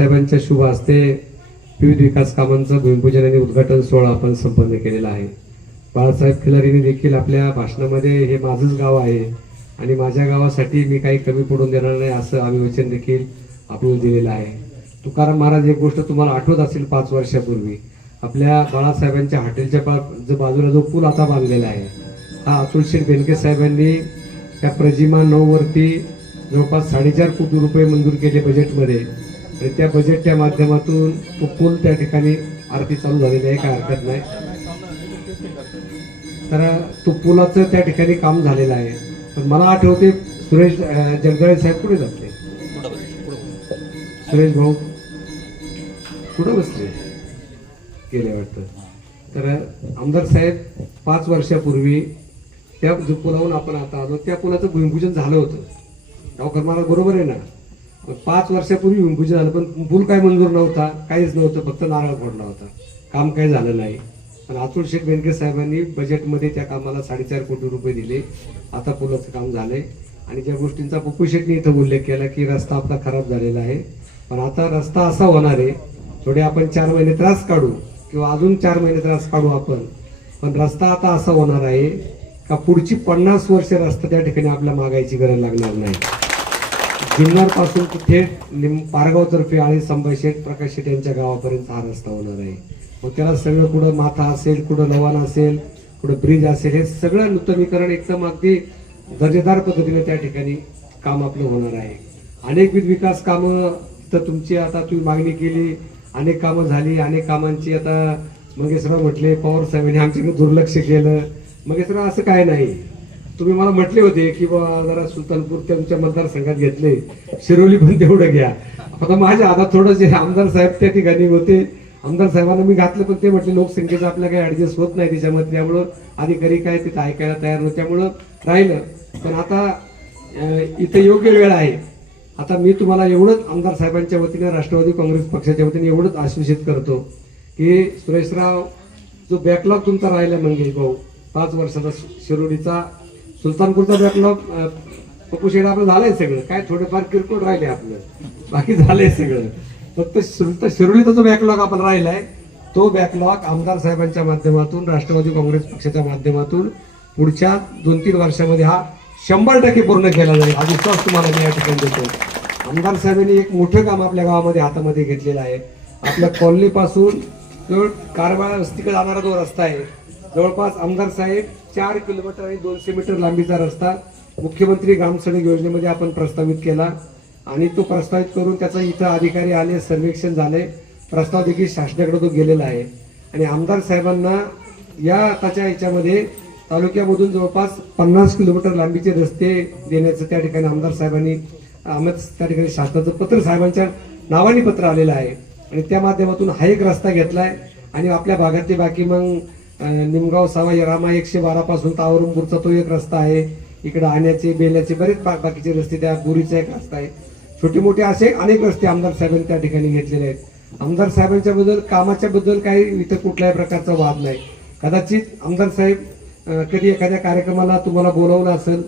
बाळासाहेबांच्या शुभ हस्ते विविध विकास कामांचं भूमिपूजन आणि उद्घाटन सोहळा आपण संपन्न केलेला आहे. बाळासाहेब खिलारीने देखील आपल्या भाषणामध्ये हे माझंच गाव आहे आणि माझ्या गावासाठी मी काही कमी पडून देणार नाही असं आम्ही वचन देखील आपल्याला दिलेलं आहे. तुकाराम महाराज एक गोष्ट तुम्हाला आठवत असेल पाच वर्षापूर्वी आपल्या बाळासाहेबांच्या हॉटेलच्या जो बाजूला जो पूल आता बांधलेला आहे हा अतुल शेठ बेनके साहेबांनी त्या प्रजिमा नऊवरती जवळपास साडेचार कोटी रुपये मंजूर केले बजेटमध्ये आणि त्या बजेटच्या माध्यमातून तो पूल त्या ठिकाणी आरती चालू झालेली आहे काय हरकत नाही. तर तो पुलाचं त्या ठिकाणी काम झालेलं आहे. पण मला आठवते सुरेश अं, जगदाळे साहेब कुठे जातले? सुरेश भाऊ कुठं बसले? गेले वाटतं. तर आमदार साहेब पाच वर्षापूर्वी त्या जो पुलावरून आपण आता आलो त्या पुलाचं भूमिपूजन झालं होतं. गावकर मला बरोबर आहे ना? पाच वर्षापूर्वी भूमिपूजन झालं पण पूल काय मंजूर नव्हता काहीच नव्हतं फक्त नारळ फोडला होता. काम काही झालं नाही. पण अतुल शेख बेनके साहेबांनी बजेटमध्ये त्या कामाला साडेचार कोटी रुपये दिले. आता पुलाचं काम झालंय. आणि ज्या गोष्टींचा पप्पू शेटने इथं उल्लेख केला की रस्ता आपला खराब झालेला आहे. पण आता रस्ता असा होणार आहे थोडे आपण चार महिने त्रास काढू किंवा अजून चार महिने त्रास काढू आपण. पण रस्ता आता असा होणार आहे का पुढची पन्नास वर्ष रस्ता त्या ठिकाणी आपल्या मागायची गरज लागणार नाही. जुन्नरपासून थेट निम पारगावतर्फे आणि संभाषेट प्रकाश शेट यांच्या गावापर्यंत हा रस्ता होणार आहे. मग त्याला सगळं कुठं माथा असेल कुठं लवान असेल कुठं ब्रिज असेल हे सगळं नूतनीकरण एकदम अगदी दर्जेदार पद्धतीने त्या ठिकाणी काम आपलं होणार आहे. अनेकविध विकास कामं तर तुमची आता तुम्ही मागणी केली अनेक कामं झाली अनेक कामांची आता मंगेशराव म्हटले पवार साहेबांनी आमच्याकडे दुर्लक्ष केलं. मंगेशराव असं काय नाही. तुम्ही मला म्हटले होते की बाबा जरा सुलतानपूर त्यांच्या मतदारसंघात घेतले. शिरोली पण तेवढं घ्या. आता माझ्या आता थोडंसे आमदार साहेब त्या ठिकाणी होते. आमदार साहेबांना मी घातलं पण ते म्हटले लोकसंख्येचं आपल्या काही ऍडजस्ट होत नाही त्याच्यामध्ये. त्यामुळं अधिकारी काय तिथं ऐकायला तयार नव्हते. त्यामुळं राहिलं. पण आता इथं योग्य वेळ आहे. आता मी तुम्हाला एवढंच आमदार साहेबांच्या वतीने राष्ट्रवादी काँग्रेस पक्षाच्या वतीने एवढंच आश्वासित करतो की सुरेशराव जो बॅकलॉग तुमचा राहिला मंगेश भाऊ पाच वर्षाचा शिरोडीचा सुलतानपूरचा बॅकलॉग पप्पूशेड आपलं झालंय सगळं काय थोडंफार किरकोळ राहिले आपलं. बाकी झालंय सगळं. फक्त सुलता शिरोलीचा जो बॅकलॉग आपण राहिलाय तो बॅकलॉग आमदार साहेबांच्या माध्यमातून राष्ट्रवादी काँग्रेस पक्षाच्या माध्यमातून पुढच्या दोन तीन वर्षामध्ये हा शंभर टक्के पूर्ण केला जाईल. हा विश्वास तुम्हाला मी या ठिकाणी देतो. आमदार साहेबांनी एक मोठं काम आपल्या गावामध्ये हातामध्ये घेतलेलं आहे. आपल्या कॉलनीपासून जो कारवाळा वस्तीकडे जाणारा जो रस्ता आहे जवळपास आमदार साहेब चार किलोमीटर आणि दोनशे मीटर लांबीचा रस्ता मुख्यमंत्री ग्रामसडक योजनेमध्ये आपण प्रस्तावित केला. आणि तो प्रस्तावित करून त्याचा इथं अधिकारी आले सर्वेक्षण झाले. प्रस्ताव देखील शासनाकडे तो गेलेला आहे. आणि आमदार साहेबांना या आताच्या याच्यामध्ये तालुक्यामधून जवळपास पन्नास किलोमीटर लांबीचे रस्ते देण्याचं त्या ठिकाणी आमदार साहेबांनी आम्हाला त्या ठिकाणी शासनाचं पत्र साहेबांच्या नावाने पत्र आलेलं आहे. आणि त्या माध्यमातून हा एक रस्ता घेतला आहे आणि आपल्या भागातले बाकी मग निमगाव सावा रामा एकशे बारा पासून तावरुंपूरचा तो एक रस्ता आहे. इकडे आण्याचे बेल्याचे बरेच बाकीचे रस्ते त्या बोरीचा एक रस्ता आहे. छोटे मोठे असे अनेक रस्ते आमदार साहेबांनी त्या ठिकाणी घेतलेले आहेत. आमदार साहेबांच्या बद्दल कामाच्या बद्दल काही इथं कुठल्याही प्रकारचा वाद नाही. कदाचित आमदार साहेब कधी एखाद्या कार्यक्रमाला तुम्हाला बोलावलं असेल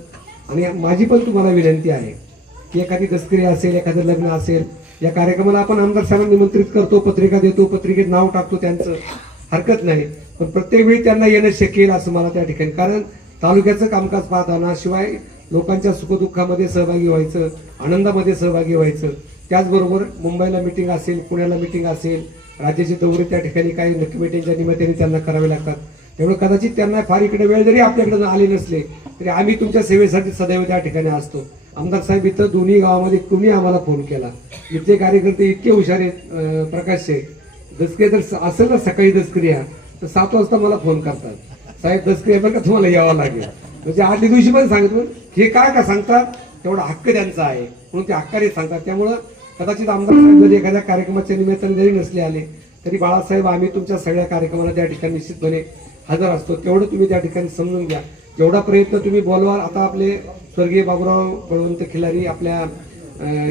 आणि माझी पण तुम्हाला विनंती आहे की एखादी तस्करी असेल एखादं लग्न असेल या कार्यक्रमाला आपण आमदार साहेबांना निमंत्रित करतो पत्रिका देतो पत्रिकेत नाव टाकतो त्यांचं. हरकत नाही. पण प्रत्येक वेळी त्यांना येणं शक्य असं मला त्या ठिकाणी कारण तालुक्याचं कामकाज पाहताना शिवाय लोकांच्या सुखदुःखामध्ये सहभागी व्हायचं आनंदामध्ये सहभागी व्हायचं. त्याचबरोबर मुंबईला मिटिंग असेल पुण्याला मिटिंग असेल राज्याचे दौरे त्या ठिकाणी काही नक्की मिटिंगच्या निमित्ताने त्यांना करावे लागतात. त्यामुळे कदाचित त्यांना फार इकडे वेळ जरी आपल्याकडे आले नसले तरी आम्ही तुमच्या सेवेसाठी सदैव त्या ठिकाणी असतो. आमदार साहेब इथं दोन्ही गावामध्ये कुणी आम्हाला फोन केला? इथले कार्यकर्ते इतके हुशार आहेत प्रकाश शेख. दसके जर असेल ना सकाळी दसक्रिया तर सात वाजता मला फोन करतात. साहेब दसक्रिया बरं का तुम्हाला यावं लागेल. म्हणजे आदल्या दिवशी पण सांगतो हे काय का सांगतात? तेवढा हक्क त्यांचा आहे. म्हणून ते हक्काने सांगतात. त्यामुळं कदाचित आमदार साहेब जरी एखाद्या कार्यक्रमाच्या निमित्ताने जरी नसले आले तरी बाळासाहेब आम्ही तुमच्या सगळ्या कार्यक्रमाला त्या ठिकाणी निश्चितपणे हजर असतो. तेवढं तुम्ही त्या ठिकाणी समजून घ्या. जेवढा प्रयत्न तुम्ही बोलवाल आता आपले स्वर्गीय बाबुराव बळवंत खिलारी आपल्या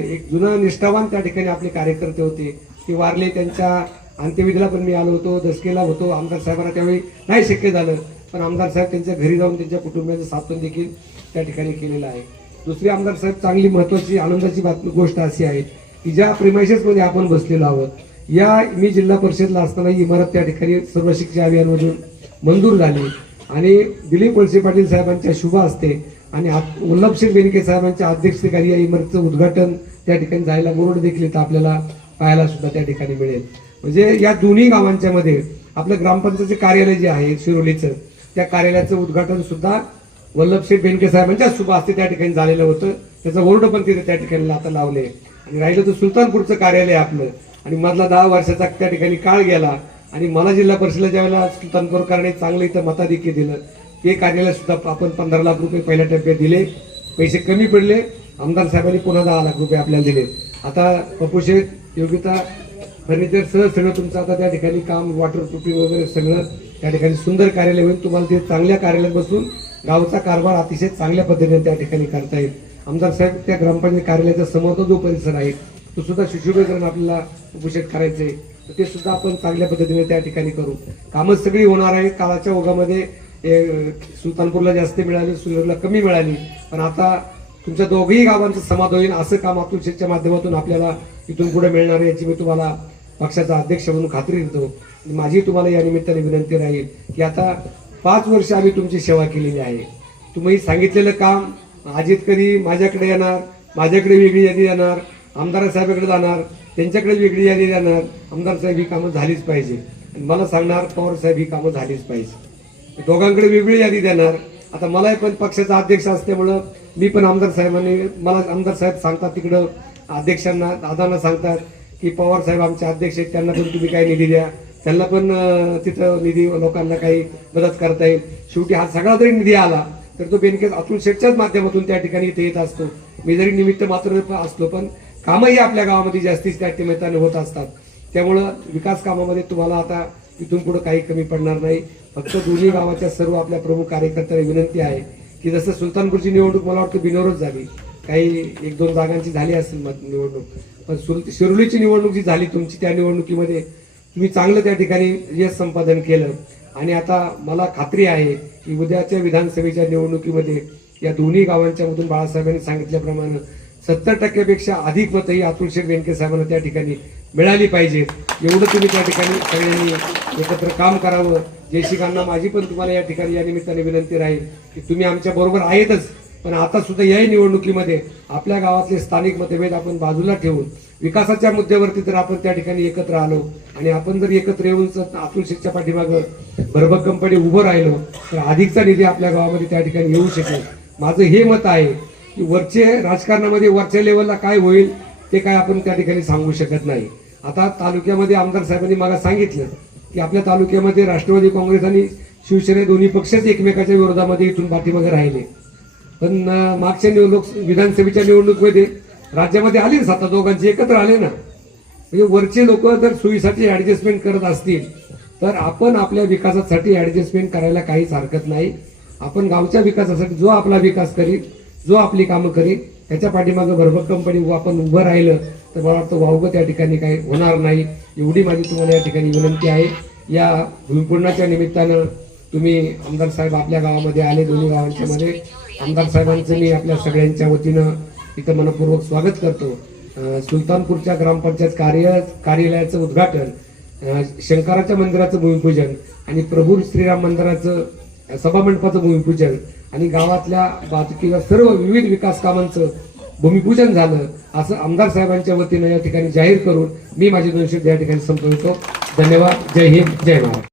एक जुना निष्ठावान त्या ठिकाणी आपले कार्यकर्ते होते. ते वारले त्यांच्या अंत्यविधीला पण मी आलो होतो दसकेला होतो. आमदार साहेबांना त्यावेळी नाही शक्य झालं. पण आमदार साहेब त्यांच्या घरी जाऊन त्यांच्या कुटुंबियांचं साथन देखील त्या ठिकाणी केलेलं आहे. दुसरी आमदार साहेब चांगली महत्वाची आनंदाची बातमी गोष्ट अशी आहे की ज्या प्रिमायशेसमध्ये आपण बसलेलो आहोत या मी जिल्हा परिषदला असताना ही इमारत त्या ठिकाणी सर्व शिक्षा अभियानमधून मंजूर झाली. आणि दिलीप वळसे पाटील साहेबांच्या शुभ असते आणि उल्लभशील बेनके साहेबांच्या अध्यक्षतेखाली या इमारतीचं उद्घाटन त्या ठिकाणी जायला बोर्ड देखील इथं आपल्याला पाहायला सुद्धा त्या ठिकाणी मिळेल. म्हणजे या दोन्ही गावांच्या मध्ये आपलं ग्रामपंचायतचे कार्यालय जे आहे शिरोलीचं त्या कार्यालयाचं उद्घाटन सुद्धा वल्लभशेठ बेनके साहेबांच्या शुभ त्या ठिकाणी झालेलं होतं. त्याचं बोर्ड पण तिथे त्या ठिकाणी आता लावले आणि राहिलं तर सुलतानपूरचं कार्यालय आपलं. आणि मधला दहा वर्षाचा त्या ठिकाणी काळ गेला. आणि मला जिल्हा परिषदेला ज्यावेळेला सुलतानपूरकरांनी चांगलं इथं मताधिक्य दिलं ते कार्यालय सुद्धा आपण पंधरा लाख रुपये पहिल्या टप्प्यात दिले. पैसे कमी पडले. आमदार साहेबांनी पुन्हा दहा लाख रुपये आपल्याला दिले. आता पपुशेठ योगिता म्हणजे फर्निचर सह सगळं तुमचं आता त्या ठिकाणी काम वॉटर प्रूफिंग वगैरे सगळं त्या ठिकाणी सुंदर कार्यालय होईल तुम्हाला ते चांगल्या कार्यालयात बसून गावचा कारभार अतिशय चांगल्या पद्धतीने त्या ठिकाणी करता येईल. आमदार साहेब त्या ग्रामपंचायत कार्यालयाच्या समोरचा जो परिसर आहे तो सुद्धा सुशोभीकरण आपल्याला उपोषित करायचंय. तर ते सुद्धा आपण चांगल्या पद्धतीने त्या ठिकाणी करू. कामं सगळी होणार आहे. काळाच्या ओघामध्ये सुलतानपूरला जास्त मिळाली सुलरला कमी मिळाली. पण आता तुमच्या दोघेही गावांचं समाधान होईल असं काम अतुलशेठच्या माध्यमातून आपल्याला इथून पुढे मिळणार आहे याची मी तुम्हाला पक्षाचा अध्यक्ष म्हणून खात्री देतो. आणि माझी तुम्हाला या निमित्ताने विनंती राहील की आता पाच वर्ष आम्ही तुमची सेवा केलेली आहे. तुम्ही सांगितलेलं काम अजित कधी माझ्याकडे येणार माझ्याकडे वेगळी यादी येणार आमदार साहेबाकडे जाणार त्यांच्याकडे वेगळी यादी जाणार आमदार साहेब ही कामं झालीच पाहिजे. आणि मला सांगणार पवार साहेब ही कामं झालीच पाहिजे. दोघांकडे वेगळी यादी देणार आता मलाही पण पक्षाचा अध्यक्ष असल्यामुळं मी पण आमदार साहेबांनी मला आमदार साहेब सांगतात तिकडं अध्यक्षांना दादांना सांगतात की पवार साहेब आमचे अध्यक्ष आहेत त्यांना पण तुम्ही काही निधी द्या. त्यांना पण तिथं निधी लोकांना काही मदत करता येईल. शेवटी हा सगळा जरी निधी आला तर तो बेनकेस अतुल शेठच्याच माध्यमातून त्या ठिकाणी इथे येत असतो. मी जरी निमित्त मात्र असतो पण कामही आपल्या गावामध्ये जास्तीच त्या निमित्ताने होत असतात. त्यामुळं विकास कामामध्ये तुम्हाला आता इथून पुढे काही कमी पडणार नाही. फक्त दोन्ही गावाच्या सर्व आपल्या प्रमुख कार्यकर्त्यांना विनंती आहे की जसं सुलतानपूरची निवडणूक मला वाटतं बिनवरच झाली. काही एक दोन जागांची झाली असेल मत निवडणूक. पण सुल शिरोलीची निवडणूक जी झाली तुमची त्या निवडणुकीमध्ये तुम्ही चांगलं त्या ठिकाणी यश संपादन केलं. आणि आता मला खात्री आहे की उद्याच्या विधानसभेच्या निवडणुकीमध्ये या दोन्ही गावांच्या मधून बाळासाहेबांनी सांगितल्याप्रमाणे सत्तर टक्क्यापेक्षा अधिक मतं ही अतुल शेठ साहेबांना त्या ठिकाणी मिळाली पाहिजेत एवढं तुम्ही त्या ठिकाणी सगळ्यांनी एकत्र काम करावं. जयशिकांना माझी पण तुम्हाला या ठिकाणी या निमित्ताने विनंती राहील की तुम्ही आमच्या बरोबर आहेतच पण आता सुद्धा याही निवडणुकीमध्ये आपल्या गावातले स्थानिक मतभेद आपण बाजूला ठेवून विकासाच्या मुद्द्यावरती तर आपण त्या ठिकाणी एकत्र आलो आणि आपण जर एकत्र येऊन अतुल शेठच्या पाठीमागं भरभक्कमपणे उभं राहिलो तर अधिकचा निधी आपल्या गावामध्ये त्या ठिकाणी येऊ शकेल. माझं हे मत आहे की वरचे राजकारणामध्ये वरच्या लेवलला काय होईल ते काय आपण त्या ठिकाणी सांगू शकत नाही. आता तालुक्यामध्ये आमदार साहेबांनी मला सांगितलं की आपल्या तालुक्यामध्ये राष्ट्रवादी काँग्रेस आणि शिवसेना दोन्ही पक्षच एकमेकाच्या विरोधामध्ये इथून पाठीमागे राहिले. पण मागच्या निवडणूक विधानसभेच्या निवडणुकीमध्ये राज्यामध्ये आले ना आता दोघांचे एकत्र आले ना. म्हणजे वरचे लोक जर सोयीसाठी ऍडजस्टमेंट करत असतील तर आपण आपल्या विकासासाठी ऍडजस्टमेंट करायला काहीच हरकत नाही. आपण गावच्या विकासासाठी जो आपला विकास करील जो आपली कामं करील त्याच्या पाठीमागं भरभक्कमपणे आपण उभं राहिलं तर मला वाटतं वावगं त्या ठिकाणी काही होणार नाही. एवढी माझी तुम्हाला या ठिकाणी विनंती आहे. या भूमिपूजनाच्या निमित्तानं तुम्ही आमदार साहेब आपल्या गावामध्ये आले दोन्ही गावांच्या मध्ये आमदार साहेबांचं मी आपल्या सगळ्यांच्या वतीनं इथं मनपूर्वक स्वागत करतो. सुलतानपूरच्या ग्रामपंचायत कार्य कार्यालयाचं उद्घाटन शंकराच्या मंदिराचं भूमिपूजन आणि प्रभू श्रीराम मंदिराचं सभामंडपाचं भूमिपूजन आणि गावातल्या बाजूकीला सर्व विविध विकास कामांचं भूमिपूजन झालं असं आमदार साहेबांच्या वतीनं या ठिकाणी जाहीर करून मी माझी दोनशे या ठिकाणी संपवितो. धन्यवाद. जय हिंद. जय महाराष्ट्र.